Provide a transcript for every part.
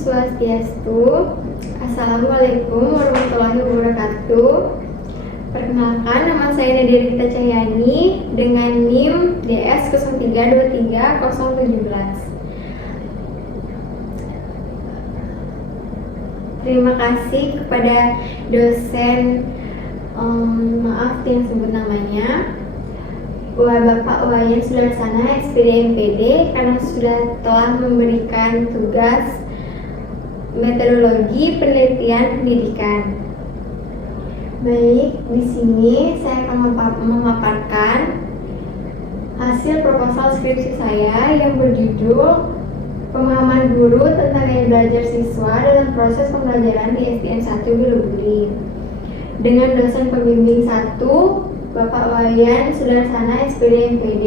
Swastiastu. Assalamualaikum warahmatullahi wabarakatuh. Perkenalkan, nama saya Nadia Rita Cahyani dengan NIM DS 0323017. Terima kasih kepada dosen, maaf yang sebut namanya, Bapak Wayan Sudarsana SPD MPD, karena sudah telah memberikan tugas metodologi penelitian pendidikan. Baik, di sini saya akan memaparkan hasil proposal skripsi saya yang berjudul Pemahaman Guru tentang Gaya Belajar Siswa dalam Proses Pembelajaran di SDN 1 Bilebuli, dengan dosen pembimbing 1 Bapak Wayan Sudarsana SPD MPD,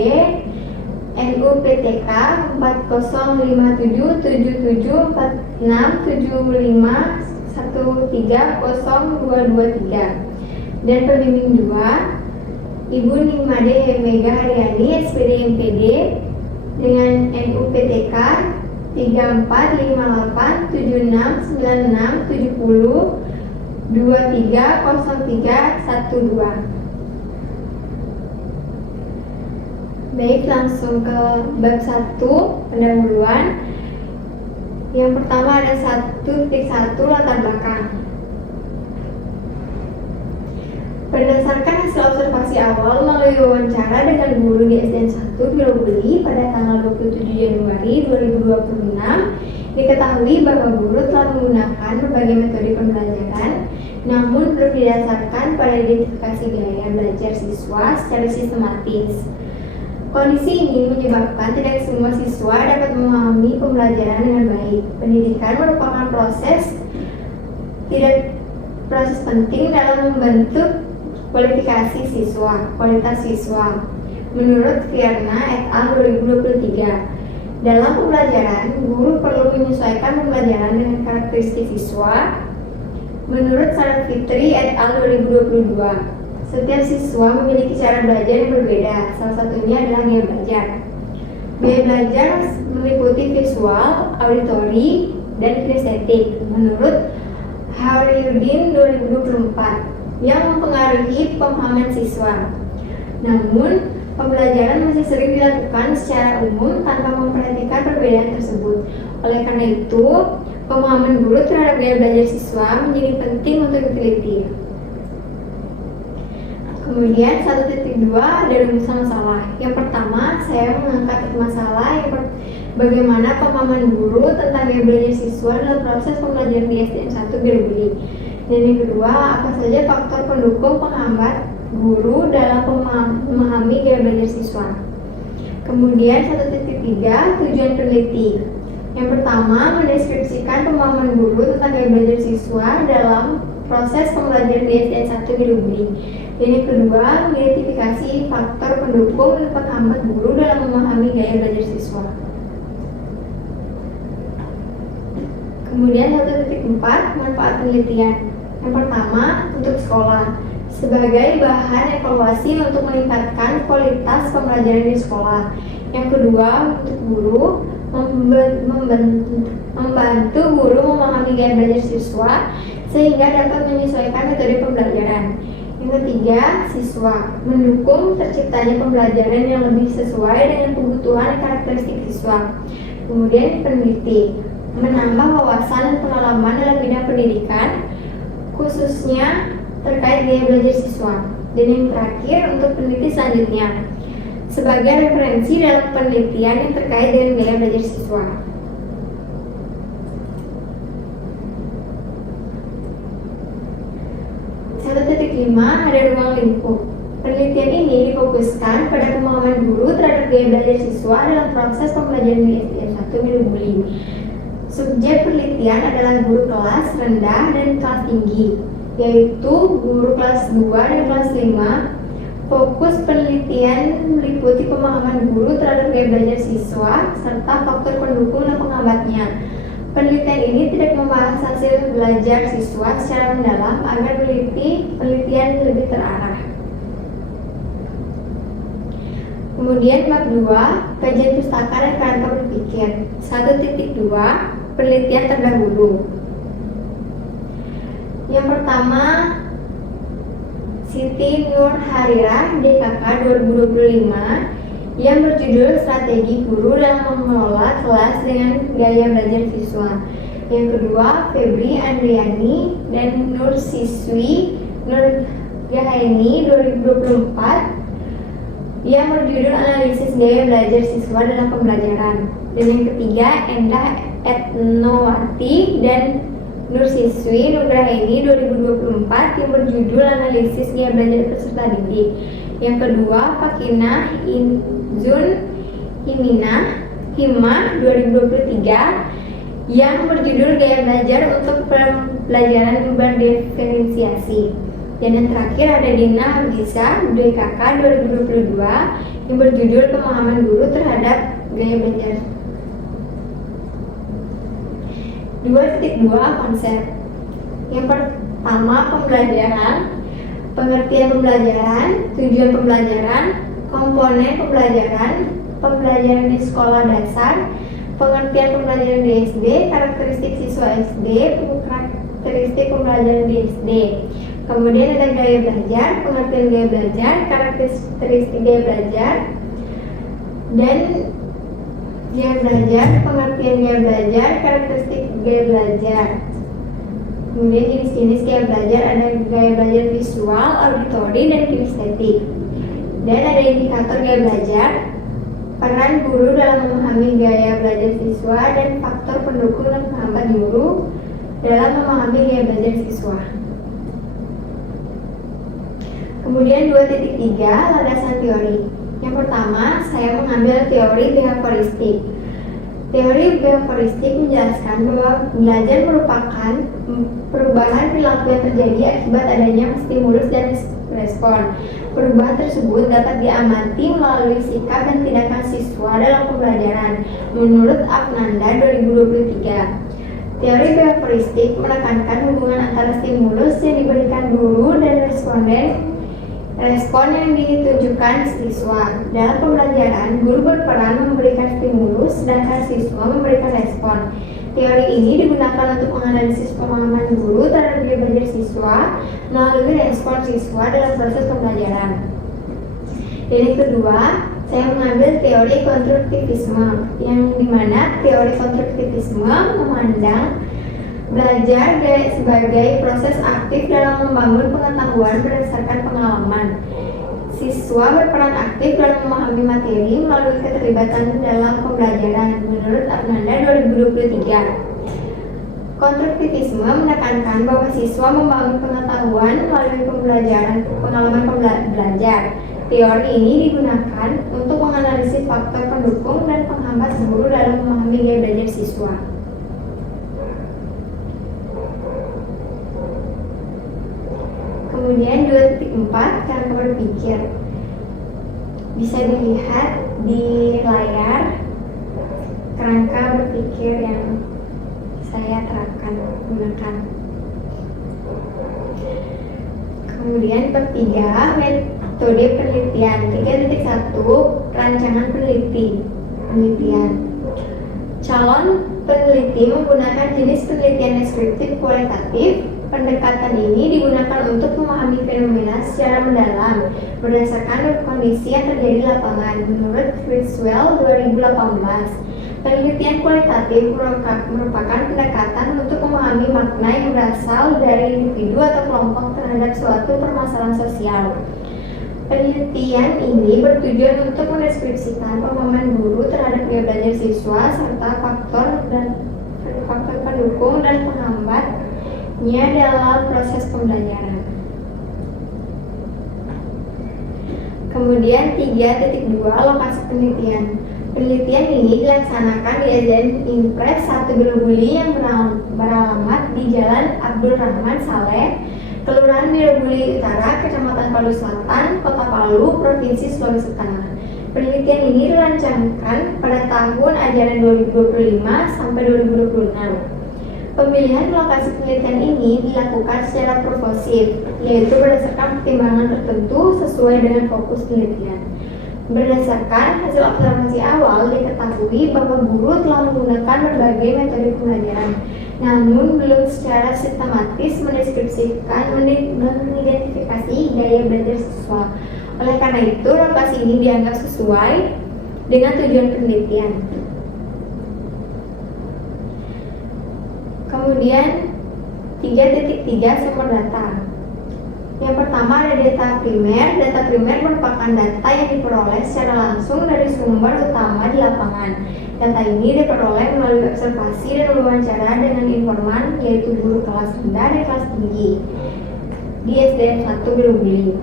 NUPTK 4057774675130223, dan pembimbing 2 Ibu Nimade Mega Haryani SPD MPD dengan NUPTK 34587670230312. Baik, langsung ke bab 1, pendahuluan. Yang pertama ada 1.1 latar belakang. Berdasarkan hasil observasi awal melalui wawancara dengan guru di SDN 1 Bilebuli pada tanggal 27 Januari 2026, diketahui bahwa guru telah menggunakan berbagai metode pembelajaran, namun belum didasarkan pada identifikasi gaya belajar siswa secara sistematis. Kondisi ini menyebabkan tidak semua siswa dapat memahami pembelajaran dengan baik. Pendidikan merupakan proses penting dalam membentuk kualifikasi siswa, kualitas siswa. Menurut Vierna et al. 2023, dalam pembelajaran, guru perlu menyesuaikan pembelajaran dengan karakteristik siswa. Menurut Sarah Fitri et al. 2022, setiap siswa memiliki cara belajar yang berbeda, salah satunya adalah gaya belajar. Gaya belajar meliputi visual, auditori, dan kinestetik. Menurut Haryudin 2024, yang mempengaruhi pemahaman siswa. Namun, pembelajaran masih sering dilakukan secara umum tanpa memperhatikan perbedaan tersebut. Oleh karena itu, pemahaman guru terhadap gaya belajar siswa menjadi penting untuk diteliti. Kemudian 1.2 ada rumusan masalah. Yang pertama, saya mengangkat masalah bagaimana pemahaman guru tentang gaya belajar siswa dalam proses pembelajaran di SDN 1 Bilebuli. Dan yang kedua, apa saja faktor pendukung penghambat guru dalam memahami gaya belajar siswa. Kemudian 1.3 tujuan peneliti. Yang pertama, mendeskripsikan pemahaman guru tentang gaya belajar siswa dalam proses pembelajaran di SDN 1 Bilebuli. Dan yang kedua, mengidentifikasi faktor pendukung dan penghambat guru dalam memahami gaya belajar siswa. Kemudian 1.4 manfaat penelitian. Yang pertama, untuk sekolah sebagai bahan evaluasi untuk meningkatkan kualitas pembelajaran di sekolah. Yang kedua, untuk guru membantu guru memahami gaya belajar siswa sehingga dapat menyesuaikan metode pembelajaran. Yang ketiga, siswa mendukung terciptanya pembelajaran yang lebih sesuai dengan kebutuhan dan karakteristik siswa. Kemudian peneliti menambah wawasan dan pengalaman dalam bidang pendidikan, khususnya terkait gaya belajar siswa. Dan yang terakhir, untuk peneliti selanjutnya sebagai referensi dalam penelitian yang terkait dengan gaya belajar siswa. Ada ruang lingkup. Penelitian ini difokuskan pada pemahaman guru terhadap gaya belajar siswa dalam proses pembelajaran di SDN 1 Bilebuli. Subjek penelitian adalah guru kelas rendah dan kelas tinggi, yaitu guru kelas 2 dan kelas 5. Fokus penelitian meliputi pemahaman guru terhadap gaya belajar siswa serta faktor pendukung dan penghambatnya. Penelitian ini tidak membahas hasil belajar siswa secara mendalam agar penelitian lebih terarah. Kemudian bab 2, kajian pustaka dan kerangka berpikir. 1.2 penelitian terdahulu. Yang pertama, Siti Nurharirah DKK 2025 yang berjudul Strategi Guru dalam Mengelola Kelas dengan Gaya Belajar Siswa. Yang kedua, Febri Andriani dan Nur Siswi Nurgahaini 2024 yang berjudul Analisis Gaya Belajar Siswa dalam Pembelajaran. Dan yang ketiga, Endah Etnowati dan Nur Siswi Nurgahaini 2024 yang berjudul Analisis Gaya Belajar Peserta Didik. Yang kedua, Fakinah Inzun Himah 2023 yang berjudul Gaya Belajar untuk Pembelajaran Berdiferensiasi. Dan yang terakhir ada Dina Abdisa DKK 2022 yang berjudul Pemahaman Guru Terhadap Gaya Belajar. 2.2 konsep. Yang pertama, pembelajaran, pengertian pembelajaran, tujuan pembelajaran, komponen pembelajaran, pembelajaran di sekolah dasar, pengertian pembelajaran di SD, karakteristik siswa SD, karakteristik pembelajaran di SD. Kemudian ada gaya belajar, pengertian gaya belajar, karakteristik gaya belajar, dan gaya belajar, pengertian gaya belajar, karakteristik gaya belajar. Kemudian jenis-jenis gaya belajar, ada gaya belajar visual, auditori, dan kinestetik. Dan ada indikator gaya belajar, peran guru dalam memahami gaya belajar siswa, dan faktor pendukung dan penghambat guru dalam memahami gaya belajar siswa. Kemudian 2.3 landasan teori. Yang pertama, saya mengambil teori behavioristik. Teori behavioristik menjelaskan bahwa belajar merupakan perubahan perilaku yang terjadi akibat adanya stimulus dan respon. Perubahan tersebut dapat diamati melalui sikap dan tindakan siswa dalam pembelajaran, menurut Afnanda 2023. Teori behavioristik menekankan hubungan antara stimulus yang diberikan guru dan respon yang ditunjukkan siswa. Dalam pembelajaran, guru berperan memberikan stimulus, sedangkan siswa memberikan respon. Teori ini digunakan untuk menganalisis pemahaman guru terhadap gaya belajar siswa melalui respon siswa dalam proses pembelajaran. Dan yang kedua, saya mengambil teori konstruktivisme, yang dimana teori konstruktivisme memandang belajar sebagai proses aktif dalam membangun pengetahuan berdasarkan pengalaman. Siswa berperan aktif dalam memahami materi melalui keterlibatan dalam pembelajaran, menurut Afnanda 2023. Konstruktivisme menekankan bahwa siswa membangun pengetahuan melalui pengalaman belajar. Teori ini digunakan untuk menganalisis faktor pendukung dan penghambat guru dalam memahami gaya belajar siswa. Kemudian 2.4 cara berpikir. Bisa dilihat di layar kerangka berpikir yang saya terapkan gunakan. Kemudian ketiga, metode penelitian. 3.1 rancangan penelitian. Calon peneliti menggunakan jenis penelitian deskriptif kualitatif. Pendekatan ini digunakan untuk memahami fenomena secara mendalam berdasarkan kondisi yang terjadi di lapangan, menurut Criswell 2018. Penelitian kualitatif merupakan pendekatan untuk memahami makna yang berasal dari individu atau kelompok terhadap suatu permasalahan sosial. Penelitian ini bertujuan untuk mendeskripsikan pemahaman guru terhadap gaya belajar siswa serta faktor pendukung dan penghambatnya dalam proses pembelajaran. Kemudian 3.2 lokasi penelitian. Penelitian ini dilaksanakan di SDN Impres 1 Geluguli yang beralamat di Jalan Abdul Rahman Saleh, Kelurahan Mirabuli Utara, Kecamatan Palu Selatan, Kota Palu, Provinsi Sulawesi Tengah. Penelitian ini dirancangkan pada tahun ajaran 2025 sampai 2026. Pemilihan lokasi penelitian ini dilakukan secara proporsif, yaitu berdasarkan pertimbangan tertentu sesuai dengan fokus penelitian. Berdasarkan hasil observasi awal diketahui diketahui bahwa guru telah menggunakan berbagai metode pembelajaran, namun belum secara sistematis mengidentifikasi gaya belajar siswa. Oleh karena itu, lokasi ini dianggap sesuai dengan tujuan penelitian. Kemudian 3.3 sumber data. Yang pertama ada data primer. Data primer merupakan data yang diperoleh secara langsung dari sumber utama di lapangan. Data ini diperoleh melalui observasi dan wawancara dengan informan, yaitu guru kelas rendah dan kelas tinggi di SDN 1 Bilubuli.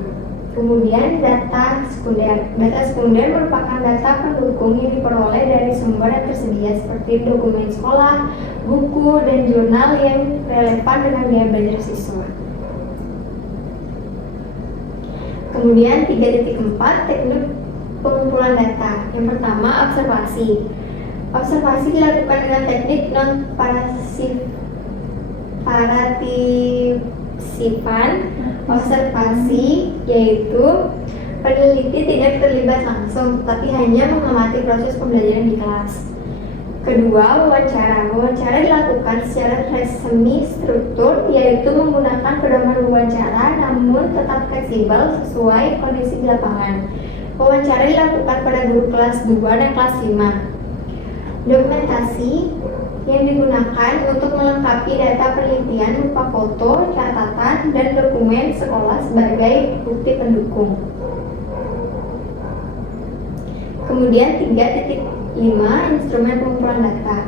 Kemudian data sekunder. Data sekunder merupakan data pendukung yang diperoleh dari sumber yang tersedia seperti dokumen sekolah, buku, dan jurnal yang relevan dengan gaya belajar siswa. Kemudian 3.4 teknik pengumpulan data. Yang pertama, observasi. Observasi dilakukan dengan teknik non-partisifan observasi, yaitu peneliti tidak terlibat langsung tetapi hanya mengamati proses pembelajaran di kelas. Kedua, wawancara. Wawancara dilakukan secara semi struktur, yaitu menggunakan pedoman wawancara namun tetap fleksibel sesuai kondisi di lapangan. Wawancara dilakukan pada guru kelas 2 dan kelas 5. Dokumentasi yang digunakan untuk melengkapi data penelitian berupa foto, catatan, dan dokumen sekolah sebagai bukti pendukung. Kemudian 3.5 instrumen pengumpulan data.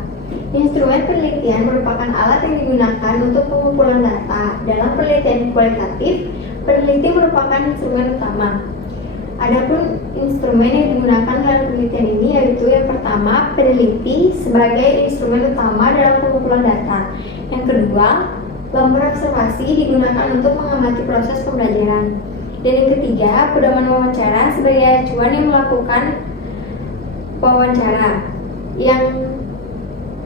Instrumen penelitian merupakan alat yang digunakan untuk pengumpulan data. Dalam penelitian kualitatif, peneliti merupakan instrumen utama. Adapun instrumen yang digunakan dalam penelitian ini yaitu yang pertama, peneliti sebagai instrumen utama dalam pengumpulan data. Yang kedua, lembar observasi digunakan untuk mengamati proses pembelajaran. Dan yang ketiga, pedoman wawancara sebagai acuan yang melakukan wawancara. Yang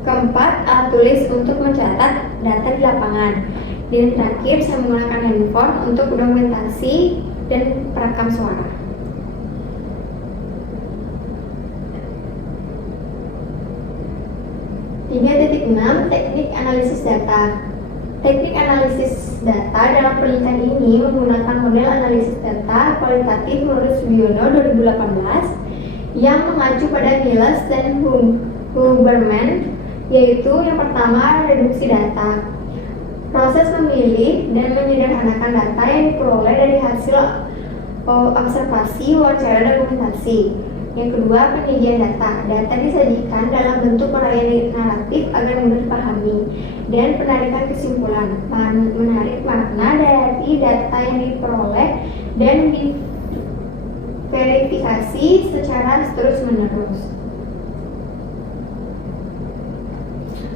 keempat, alat tulis untuk mencatat data di lapangan. Dan terakhir, saya menggunakan handphone untuk dokumentasi dan perekam suara. 3.6 teknik analisis data. Teknik analisis data dalam penelitian ini menggunakan model analisis data kualitatif menurut Sugiono 2018 yang mengacu pada Miles dan Huberman, yaitu yang pertama, reduksi data. Proses memilih dan menyederhanakan data yang diperoleh dari hasil observasi, wawancara, dan dokumentasi. Yang kedua, penyajian data. Data disajikan dalam bentuk uraian naratif agar mudah dipahami. Dan penarikan kesimpulan, menarik makna dari data yang diperoleh dan diverifikasi secara terus-menerus.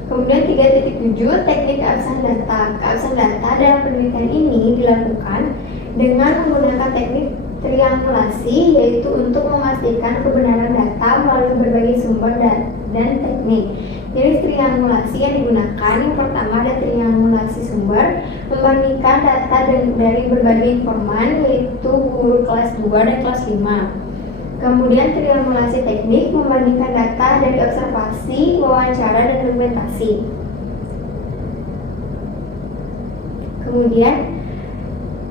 Kemudian 3.7 teknik keabsahan data. Keabsahan data dalam penelitian ini dilakukan dengan menggunakan teknik triangulasi, yaitu untuk memastikan kebenaran data melalui berbagai sumber dan teknik. Jenis triangulasi yang digunakan, yang pertama ada triangulasi sumber, membandingkan data dari berbagai informan, yaitu guru kelas 2 dan kelas 5. Kemudian triangulasi teknik, membandingkan data dari observasi, wawancara, dan dokumentasi. Kemudian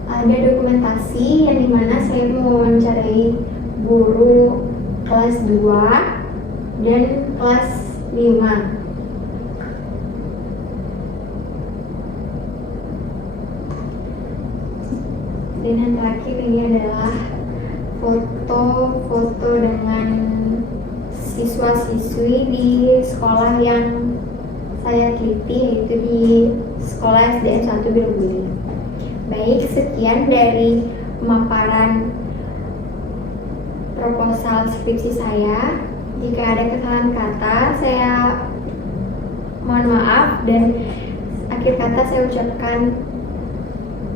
ada dokumentasi yang dimana saya mewawancarai guru kelas 2 dan kelas 5. Dan yang terakhir ini adalah foto-foto dengan siswa-siswi di sekolah yang saya teliti, yaitu di sekolah SDN 1 Bilubuli. Baik, sekian dari pemaparan proposal skripsi saya. Jika ada kesalahan kata, saya mohon maaf, dan akhir kata saya ucapkan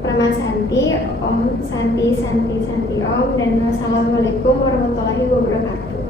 Perma Santi, Om Santi Santi Santi Om, dan wassalamualaikum warahmatullahi wabarakatuh.